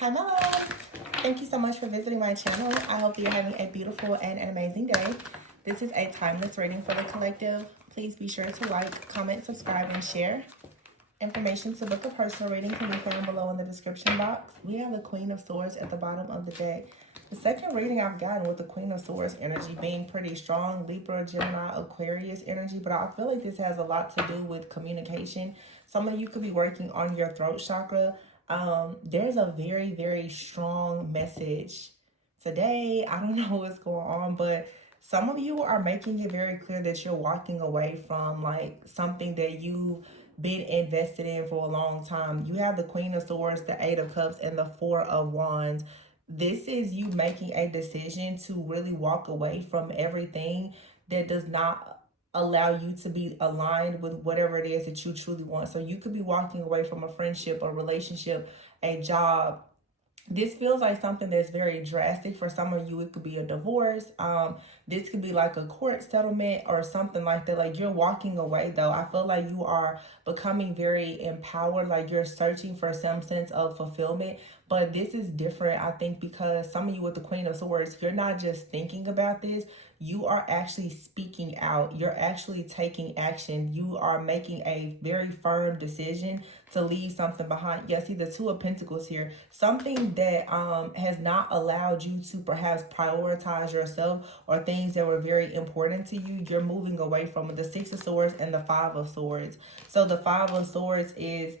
Hi, my loves. Thank you so much for visiting my channel. I hope you're having a beautiful and an amazing day. This is a timeless reading for the collective. Please be sure to like, comment, subscribe, and share. Information to book a personal reading can be found below in the description box. We have the Queen of Swords at the bottom of the deck. The second reading I've gotten with the Queen of Swords energy being pretty strong, Libra, Gemini, Aquarius energy, but I feel like this has a lot to do with communication. Some of you could be working on your throat chakra. There's a very, very strong message today. I don't know what's going on, but some of you are making it very clear that you're walking away from like something that you been invested in for a long time. You have the Queen of Swords, the Eight of Cups, and the Four of Wands. This is you making a decision to really walk away from everything that does not allow you to be aligned with whatever it is that you truly want. So you could be walking away from a friendship, a relationship, a job. This feels like something that's very drastic. For some of you, it could be a divorce. This could be like a court settlement or something like that. Like you're walking away though. I feel like you are becoming very empowered, like you're searching for some sense of fulfillment. But this is different, I think, because some of you with the Queen of Swords, you're not just thinking about this, you are actually speaking out. You're actually taking action. You are making a very firm decision to leave something behind. Yeah, see the Two of Pentacles here. Something that has not allowed you to perhaps prioritize yourself or things that were very important to you. You're moving away from it. The Six of Swords and the Five of Swords. So the Five of Swords is...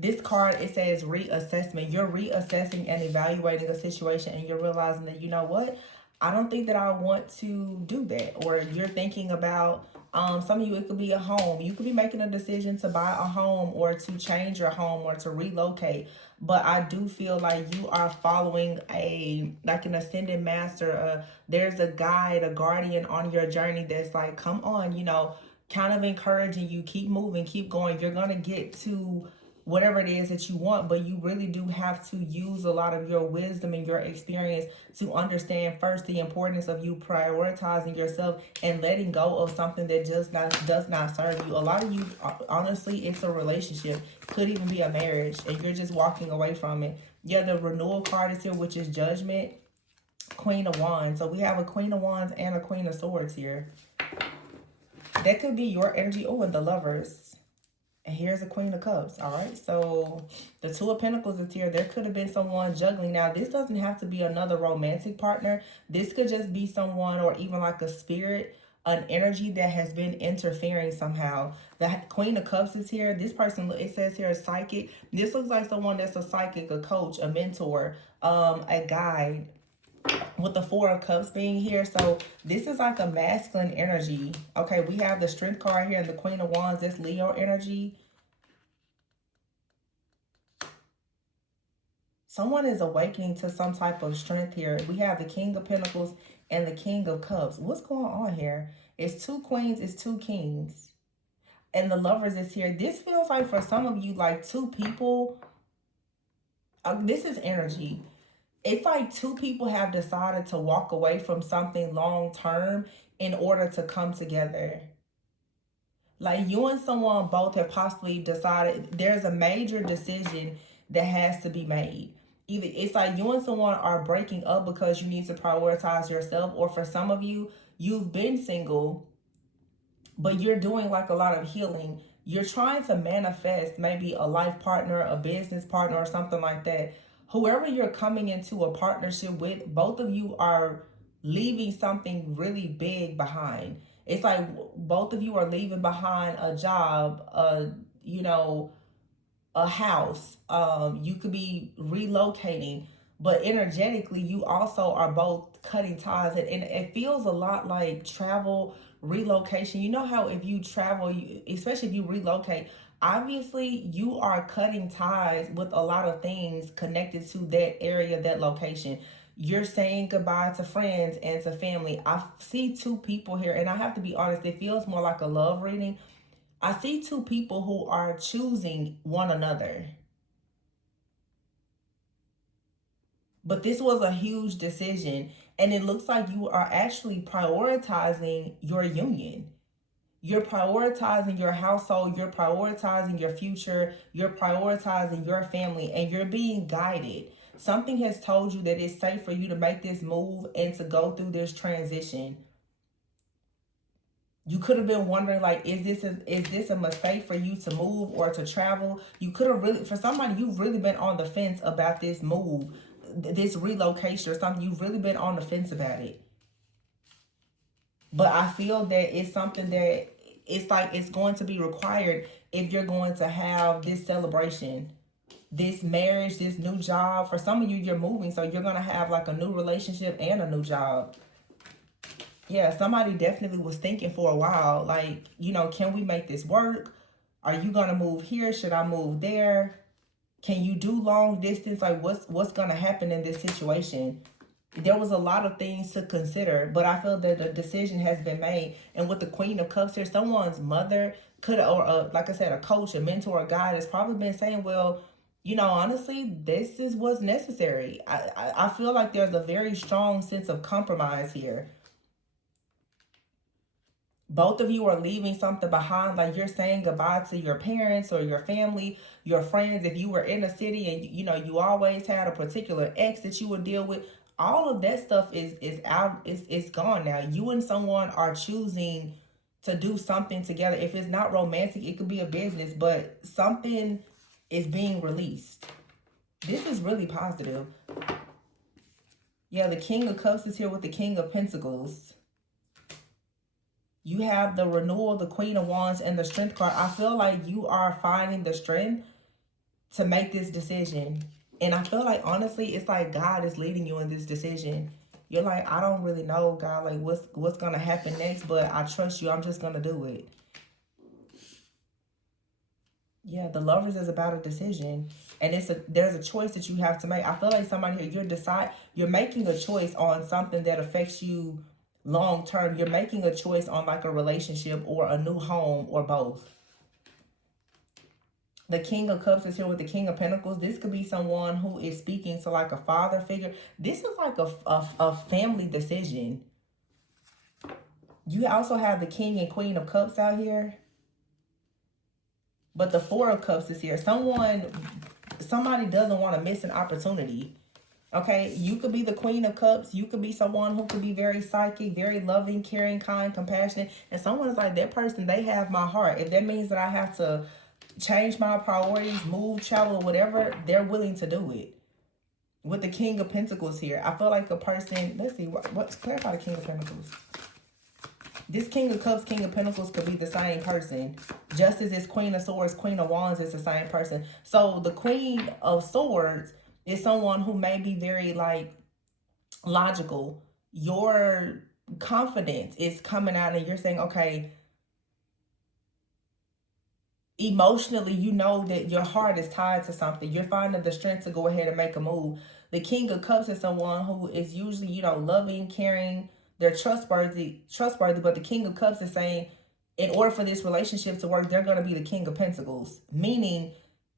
This card, it says reassessment. You're reassessing and evaluating a situation and you're realizing that, you know what? I don't think that I want to do that. Or you're thinking about, some of you, it could be a home. You could be making a decision to buy a home or to change your home or to relocate. But I do feel like you are following like an ascended master. There's a guide, a guardian on your journey that's like, come on, kind of encouraging you, keep moving, keep going. You're going to get to whatever it is that you want, but you really do have to use a lot of your wisdom and your experience to understand first the importance of you prioritizing yourself and letting go of something that just does not serve you. A lot of you, honestly, it's a relationship, could even be a marriage, and you're just walking away from it. Yeah, the renewal card is here, which is Judgment, Queen of Wands. So we have a Queen of Wands and a Queen of Swords here. That could be your energy. Oh, and the Lovers. And here's a Queen of Cups, all right? So the Two of Pentacles is here. There could have been someone juggling. Now, this doesn't have to be another romantic partner. This could just be someone or even like a spirit, an energy that has been interfering somehow. The Queen of Cups is here. This person, it says here, a psychic. This looks like someone that's a psychic, a coach, a mentor, a guide, with the Four of Cups being here. So this is like a masculine energy. Okay, we have the Strength card here and the Queen of Wands. That's Leo energy. Someone is awakening to some type of strength here. We have the King of Pentacles and the King of Cups. What's going on here? It's two queens, it's two kings. And the Lovers is here. This feels like for some of you, like two people. This is energy. It's like two people have decided to walk away from something long term in order to come together. Like you and someone both have possibly decided there's a major decision that has to be made. Either it's like you and someone are breaking up because you need to prioritize yourself, or for some of you, you've been single, but you're doing like a lot of healing. You're trying to manifest maybe a life partner, a business partner, or something like that. Whoever you're coming into a partnership with, both of you are leaving something really big behind. It's like both of you are leaving behind a job, a house. You could be relocating, but energetically, you also are both cutting ties. And it feels a lot like travel, relocation. You know how if you travel, especially if you relocate, obviously you are cutting ties with a lot of things connected to that area, that location. You're saying goodbye to friends and to family. I see two people here, and I have to be honest, it feels more like a love reading. I see two people who are choosing one another. But this was a huge decision, and it looks like you are actually prioritizing your union. You're prioritizing your household, you're prioritizing your future, you're prioritizing your family, and you're being guided. Something has told you that it's safe for you to make this move and to go through this transition. You could have been wondering, like, is this a mistake for you to move or to travel? You could have really, for somebody, you've really been on the fence about this move, this relocation or something. You've really been on the fence about it. But I feel that it's something that it's like it's going to be required if you're going to have this celebration, this marriage, this new job. For some of you, you're moving, so you're going to have like a new relationship and a new job. Yeah, somebody definitely was thinking for a while, like, you know, can we make this work? Are you going to move here? Should I move there? Can you do long distance? Like, what's going to happen in this situation? There was a lot of things to consider, but I feel that the decision has been made. And with the Queen of Cups here, someone's mother could, or like I said, a coach, a mentor, a guide has probably been saying, well, you know, honestly, this is what's necessary. I feel like there's a very strong sense of compromise here. Both of you are leaving something behind, like you're saying goodbye to your parents or your family, your friends. If you were in a city and you know you always had a particular ex that you would deal with, all of that stuff is out, it's gone now. You and someone are choosing to do something together. If it's not romantic, it could be a business, but something is being released. This is really positive. Yeah, the King of Cups is here with the King of Pentacles. You have the renewal, the Queen of Wands, and the Strength card. I feel like you are finding the strength to make this decision. And I feel like, honestly, it's like God is leading you in this decision. You're like, I don't really know, God, like what's going to happen next, but I trust you. I'm just going to do it. Yeah, the Lovers is about a decision. And there's a choice that you have to make. I feel like somebody here, you're making a choice on something that affects you long term. You're making a choice on like a relationship or a new home or both. The King of Cups is here with the King of Pentacles. This could be someone who is speaking to like a father figure. This is like a family decision. You also have the King and Queen of Cups out here. But the Four of Cups is here. Somebody doesn't want to miss an opportunity. Okay, you could be the Queen of Cups. You could be someone who could be very psychic, very loving, caring, kind, compassionate. And someone is like, that person, they have my heart. If that means that I have to change my priorities, move, travel, whatever, they're willing to do it. With the King of Pentacles here, I feel like a person, let's see, what's clarify the King of Pentacles. This King of Cups, King of Pentacles could be the same person. Just as this Queen of Swords, Queen of Wands is the same person. So the Queen of Swords is someone who may be very like logical. Your confidence is coming out and you're saying, okay, emotionally, you know that your heart is tied to something. You're finding the strength to go ahead and make a move. The King of Cups is someone who is usually, you know, loving, caring. They're trustworthy, but the King of Cups is saying, in order for this relationship to work, they're going to be the King of Pentacles, meaning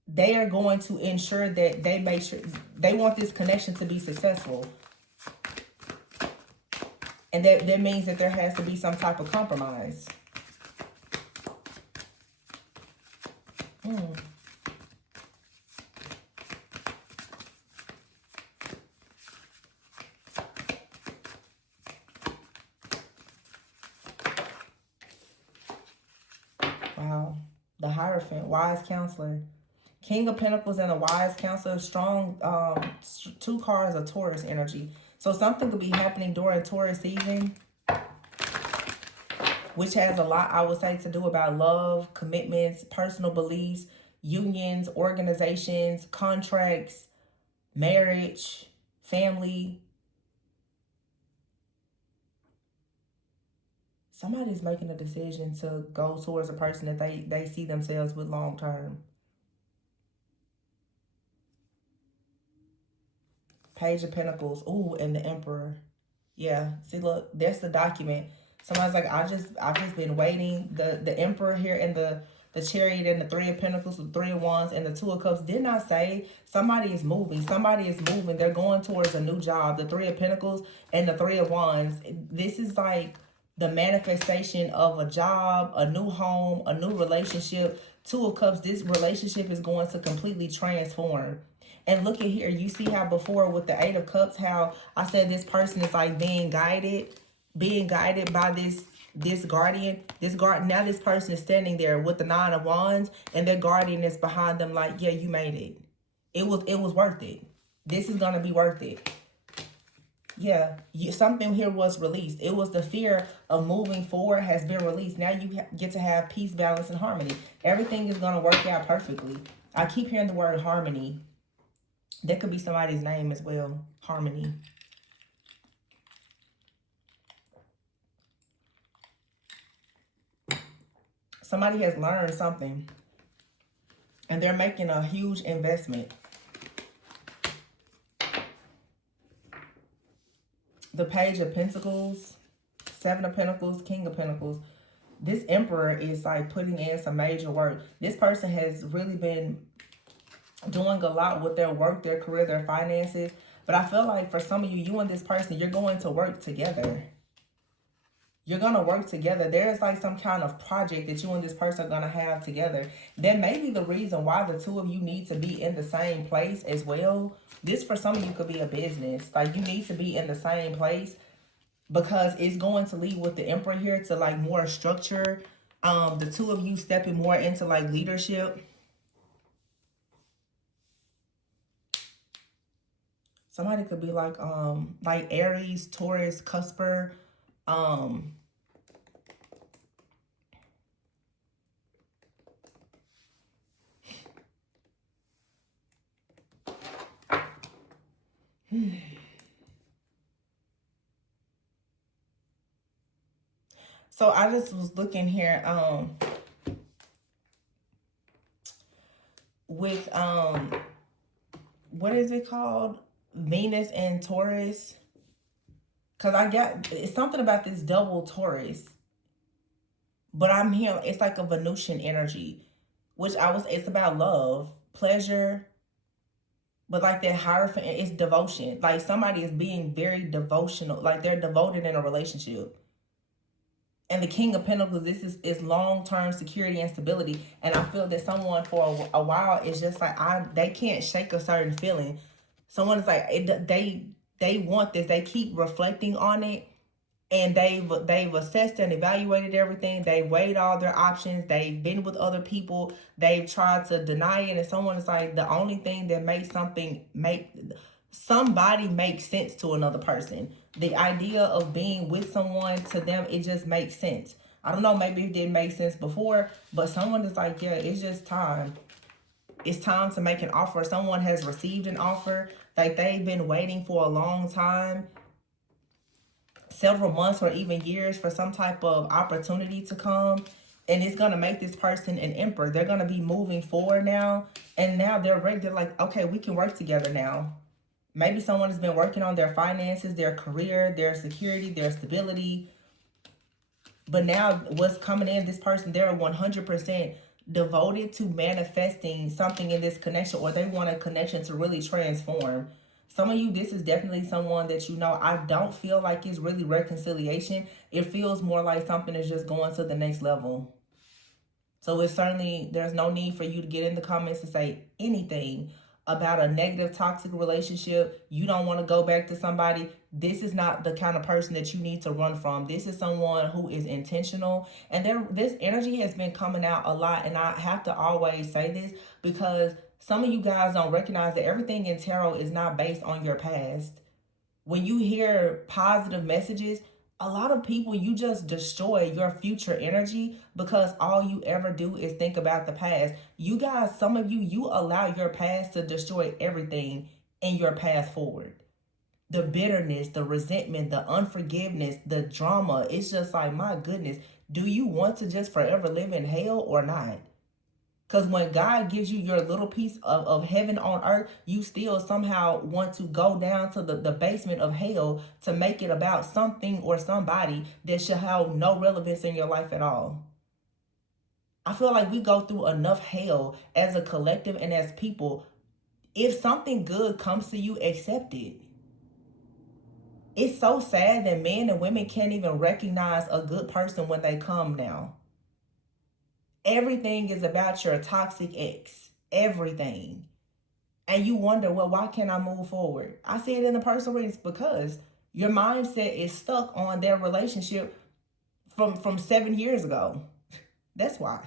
they are going to ensure that they make sure they want this connection to be successful. And that means that there has to be some type of compromise. Wow. The Hierophant, wise counselor. King of Pentacles and the wise counselor, strong, 2 cards of Taurus energy. So something could be happening during Taurus season, which has a lot, I would say, to do about love, commitments, personal beliefs, unions, organizations, contracts, marriage, family. Somebody's making a decision to go towards a person that they see themselves with long term. Page of Pentacles. Ooh, and the Emperor. Yeah. See, look, that's the document. Somebody's like, I've just been waiting. The Emperor here and the Chariot and the 3 of Pentacles, the 3 of Wands, and the 2 of Cups. Didn't I say somebody is moving? Somebody is moving. They're going towards a new job. The 3 of Pentacles and the 3 of Wands. This is like the manifestation of a job, a new home, a new relationship. Two of Cups, this relationship is going to completely transform. And look at here, you see how before with the Eight of Cups, how I said this person is like being guided by this guardian. Now this person is standing there with the Nine of Wands, and their guardian is behind them like, yeah, you made it. It was worth it. This is gonna be worth it. Yeah, something here was released. It was the fear of moving forward has been released. Now you get to have peace, balance, and harmony. Everything is going to work out perfectly. I keep hearing the word harmony. That could be somebody's name as well. Harmony. Somebody has learned something, and they're making a huge investment. The Page of Pentacles, Seven of Pentacles, King of Pentacles. This Emperor is like putting in some major work. This person has really been doing a lot with their work, their career, their finances. But I feel like for some of you, you and this person, you're going to work together. You're going to work together. There's like some kind of project that you and this person are going to have together. That may be the reason why the two of you need to be in the same place as well. This for some of you could be a business. Like you need to be in the same place because it's going to lead with the Emperor here to like more structure. The two of you stepping more into like leadership. Somebody could be like Aries, Taurus, Cusper. So I just was looking here with what is it called? Venus and Taurus. Because it's something about this double Taurus. But I'm here, it's like a Venusian energy. It's about love, pleasure. But like that Hierophant, it's devotion. Like somebody is being very devotional. Like they're devoted in a relationship. And the King of Pentacles, this is long-term security and stability. And I feel that someone for a while is just like, they can't shake a certain feeling. Someone is like, they want this. They keep reflecting on it. And they've assessed and evaluated everything. They weighed all their options. They've been with other people. They've tried to deny it. And someone is like, the only thing that makes somebody make sense to another person. The idea of being with someone, to them, it just makes sense. I don't know, maybe it didn't make sense before, but someone is like, yeah, it's just time. It's time to make an offer. Someone has received an offer. Like they've been waiting for a long time, several months or even years, for some type of opportunity to come. And it's going to make this person an emperor. They're going to be moving forward now. And now they're ready. They're like, okay, we can work together now. Maybe someone has been working on their finances, their career, their security, their stability. But now what's coming in, this person, they're 100% devoted to manifesting something in this connection, or they want a connection to really transform. Some of you, this is definitely someone that you know. I don't feel like it's really reconciliation. It feels more like something is just going to the next level. So it's certainly, there's no need for you to get in the comments and say anything about a negative, toxic relationship. You don't want to go back to somebody. This is not the kind of person that you need to run from. This is someone who is intentional. And this energy has been coming out a lot. And I have to always say this because some of you guys don't recognize that everything in tarot is not based on your past. When you hear positive messages, a lot of people, you just destroy your future energy because all you ever do is think about the past. You guys, some of you allow your past to destroy everything in your path forward. The bitterness, the resentment, the unforgiveness, the drama. It's just like, my goodness, do you want to just forever live in hell or not? Because when God gives you your little piece of heaven on earth, you still somehow want to go down to the basement of hell to make it about something or somebody that should have no relevance in your life at all. I feel like we go through enough hell as a collective and as people. If something good comes to you, accept it. It's so sad that men and women can't even recognize a good person when they come now. Everything is about your toxic ex. Everything. And you wonder, well, why can't I move forward? I see it in the personal readings because your mindset is stuck on their relationship from 7 years ago. That's why.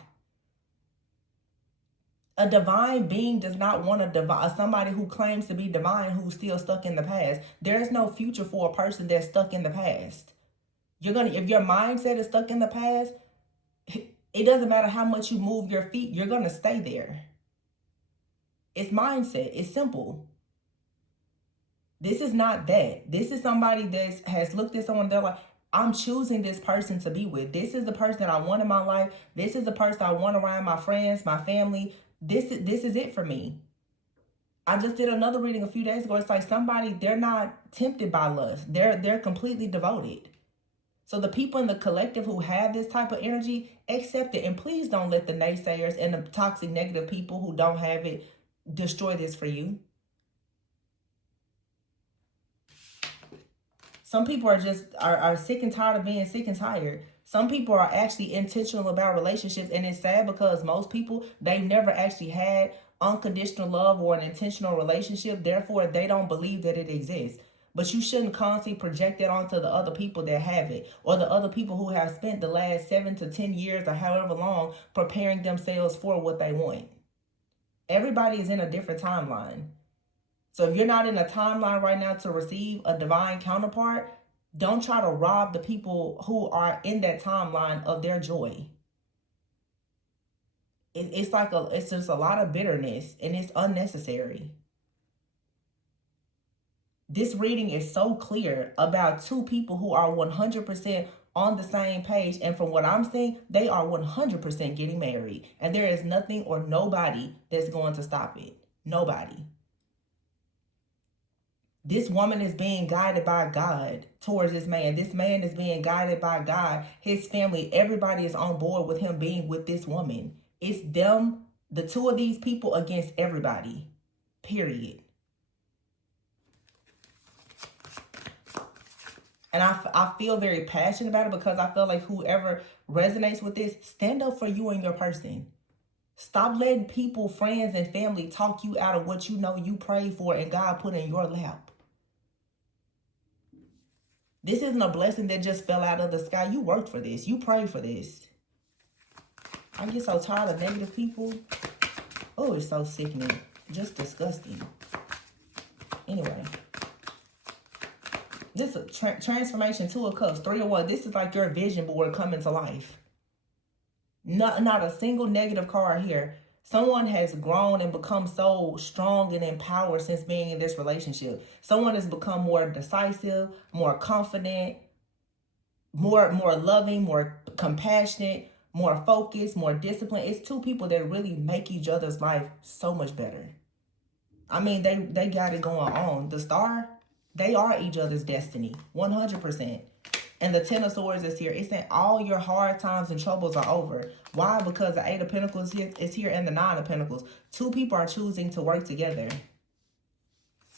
A divine being does not want somebody who claims to be divine who's still stuck in the past. There's no future for a person that's stuck in the past. If your mindset is stuck in the past, it doesn't matter how much you move your feet, you're gonna stay there. It's mindset. It's simple. This is not that. This is somebody that has looked at someone, they're like, I'm choosing this person to be with. This is the person that I want in my life. This is the person I want around my friends, my family. This is it for me. I just did another reading a few days ago. It's like somebody, they're not tempted by lust. They're completely devoted. So the people in the collective who have this type of energy, accept it. And please don't let the naysayers and the toxic negative people who don't have it destroy this for you. Some people are sick and tired of being sick and tired. Some people are actually intentional about relationships, and it's sad because most people, they've never actually had unconditional love or an intentional relationship. Therefore, they don't believe that it exists. But you shouldn't constantly project that onto the other people that have it, or the other people who have spent the last 7 to 10 years or however long preparing themselves for what they want. Everybody is in a different timeline. So if you're not in a timeline right now to receive a divine counterpart, don't try to rob the people who are in that timeline of their joy. It's just a lot of bitterness, and it's unnecessary. This reading is so clear about two people who are 100% on the same page. And from what I'm seeing, they are 100% getting married. And there is nothing or nobody that's going to stop it. Nobody. This woman is being guided by God towards this man. This man is being guided by God. His family, everybody is on board with him being with this woman. It's them, the two of these people against everybody. Period. And I feel very passionate about it because I feel like whoever resonates with this, stand up for you and your person. Stop letting people, friends, and family talk you out of what you know you prayed for and God put in your lap. This isn't a blessing that just fell out of the sky. You worked for this. You prayed for this. I get so tired of negative people. Oh, it's so sickening. Just disgusting. Anyway. This is a transformation, 2 of Cups, 3 of Wands. This is like your vision board coming to life. Not a single negative card here. Someone has grown and become so strong and empowered since being in this relationship. Someone has become more decisive, more confident, more loving, more compassionate, more focused, more disciplined. It's two people that really make each other's life so much better. I mean, they got it going on. The Star, they are each other's destiny, 100%. And the 10 of Swords is here. It's saying all your hard times and troubles are over. Why? Because the 8 of Pentacles is here and the 9 of Pentacles. Two people are choosing to work together.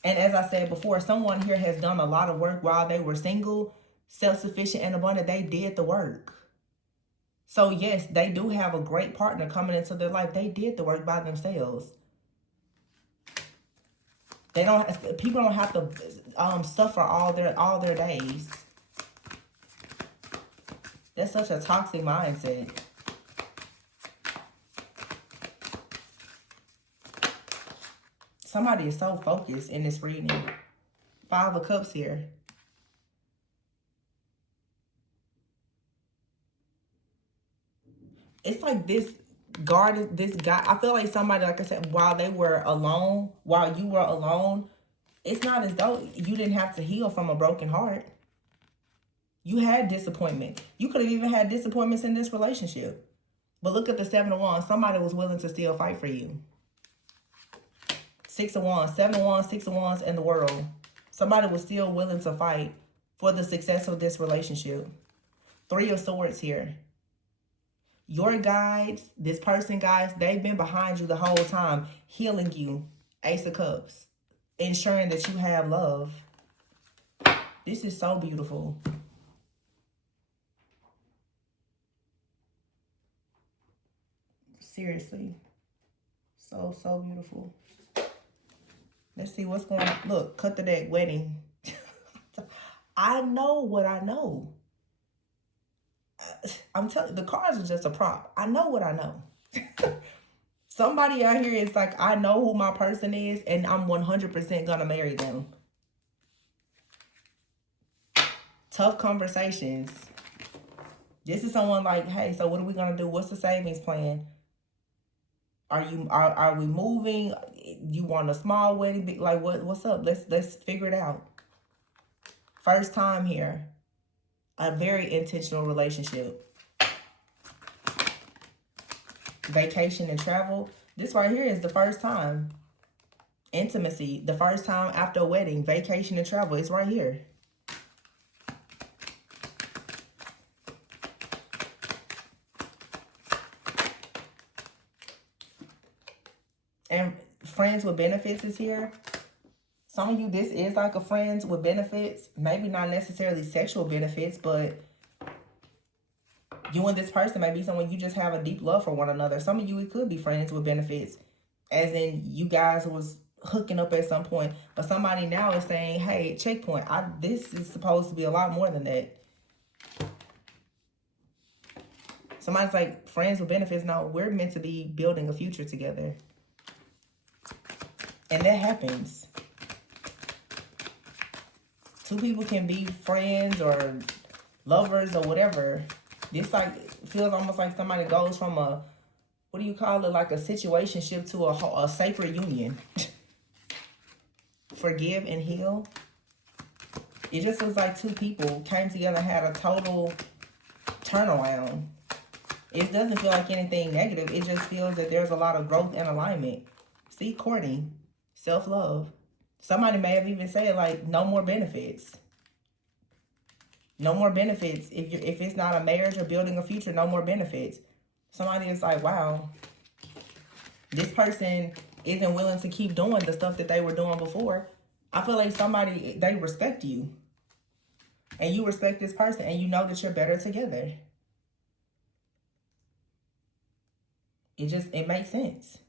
And as I said before, someone here has done a lot of work while they were single, self-sufficient, and abundant. They did the work. So yes, they do have a great partner coming into their life. They did the work by themselves. People don't have to suffer all their days. That's such a toxic mindset. Somebody is so focused in this reading. 5 of Cups here. It's like this guy, I feel like somebody, like I said, while you were alone, it's not as though you didn't have to heal from a broken heart. You had disappointment. You could have even had disappointments in this relationship. But look at the 7 of Wands. Somebody was willing to still fight for you. 6 of Wands, 7 of Wands, 6 of Wands, and the World. Somebody was still willing to fight for the success of this relationship. 3 of Swords here. Your guides, this person, guys, they've been behind you the whole time, healing you. Ace of Cups. Ensuring that you have love. This is so beautiful. Seriously. So, so beautiful. Let's see what's going on. Look, cut the deck, wedding. I know what I know. I'm telling you, the cards are just a prop. I know what I know. Somebody out here is like, I know who my person is, and I'm 100% gonna marry them. Tough conversations. This is someone like, hey, so what are we gonna do? What's the savings plan? Are we moving? You want a small wedding? Like what's up? Let's figure it out. First time here. A very intentional relationship. Vacation and travel. This right here is the first time. Intimacy. The first time after a wedding. Vacation and travel. It's right here. And friends with benefits is here. Some of you, this is like a friends with benefits. Maybe not necessarily sexual benefits, but you and this person may be someone you just have a deep love for one another. Some of you, it could be friends with benefits. As in, you guys was hooking up at some point. But somebody now is saying, hey, checkpoint. This is supposed to be a lot more than that. Somebody's like, friends with benefits. No, we're meant to be building a future together. And that happens. Two people can be friends or lovers or whatever. This like feels almost like somebody goes from a, what do you call it? Like a situationship to a sacred union. Forgive and heal. It just looks like two people came together and had a total turnaround. It doesn't feel like anything negative. It just feels that there's a lot of growth and alignment. See, courting, self-love. Somebody may have even said, like, no more benefits. No more benefits. If it's not a marriage or building a future, no more benefits. Somebody is like, wow, this person isn't willing to keep doing the stuff that they were doing before. I feel like somebody, they respect you. And you respect this person, and you know that you're better together. It makes sense.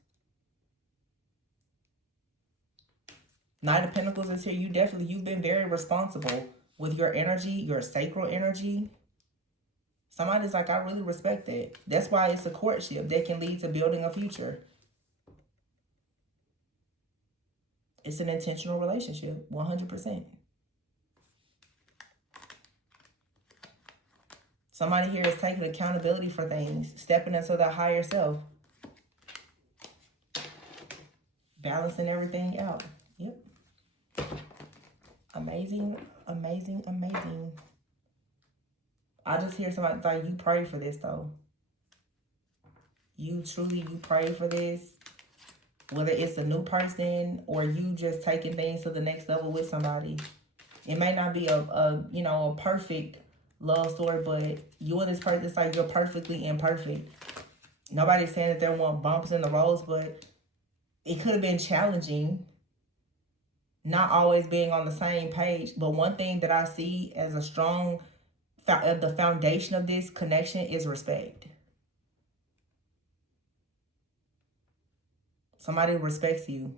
Knight of Pentacles is here. You've been very responsible with your energy, your sacral energy. Somebody's like, I really respect it. That's why it's a courtship that can lead to building a future. It's an intentional relationship, 100%. Somebody here is taking accountability for things, stepping into their higher self. Balancing everything out. Yep. Amazing, amazing, amazing. I just hear somebody like, you pray for this though. You pray for this. Whether it's a new person or you just taking things to the next level with somebody. It may not be a perfect love story, but you and this person, it's like you're perfectly imperfect. Nobody's saying that there weren't bumps in the roads, but it could have been challenging. Not always being on the same page. But one thing that I see as a strong, the foundation of this connection is respect. Somebody respects you.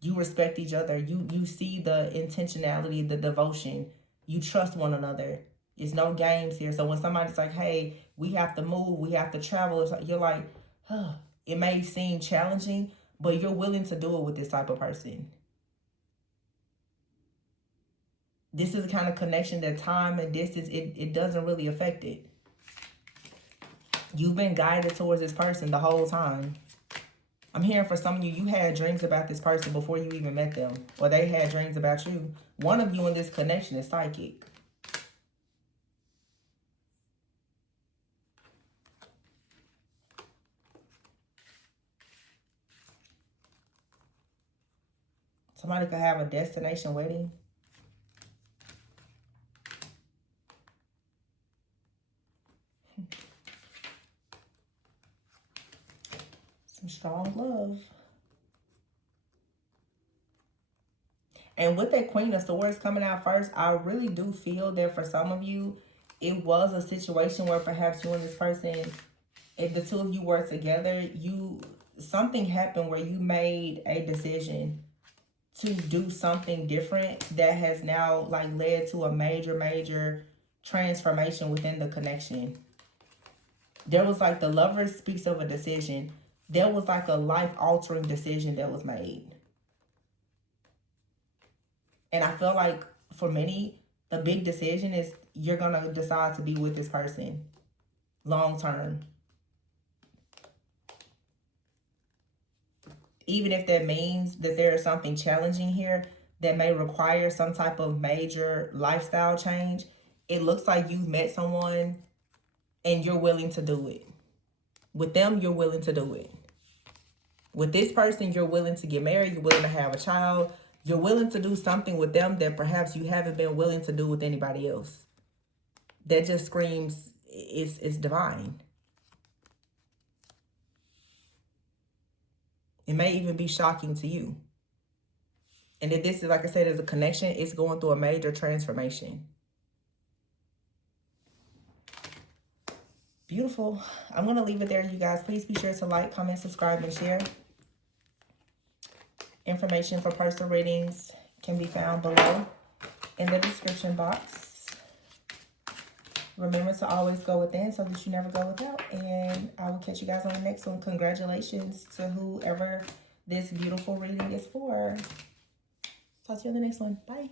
You respect each other. You see the intentionality, the devotion. You trust one another. It's no games here. So when somebody's like, hey, we have to move, we have to travel, you're like, huh. It may seem challenging, but you're willing to do it with this type of person. This is the kind of connection that time and distance, it doesn't really affect it. You've been guided towards this person the whole time. I'm hearing for some of you, you had dreams about this person before you even met them. Or they had dreams about you. One of you in this connection is psychic. Somebody could have a destination wedding. Some strong love. And with that Queen of Swords coming out first, I really do feel that for some of you, it was a situation where perhaps you and this person, if the two of you were together, something happened where you made a decision to do something different that has now like led to a major transformation within the connection. There was like the Lover speaks of a decision. There was like a life-altering decision that was made. And I feel like for many, the big decision is you're going to decide to be with this person long term. Even if that means that there is something challenging here that may require some type of major lifestyle change, it looks like you've met someone and you're willing to do it. With them, you're willing to do it. With this person, you're willing to get married. You're willing to have a child. You're willing to do something with them that perhaps you haven't been willing to do with anybody else. That just screams it's divine. It may even be shocking to you. And if this is, like I said, is a connection, it's going through a major transformation. Beautiful. I'm going to leave it there, you guys. Please be sure to like, comment, subscribe, and share. Information for personal readings can be found below in the description box. Remember to always go within so that you never go without. And I will catch you guys on the next one. Congratulations to whoever this beautiful reading is for. Talk to you on the next one. Bye.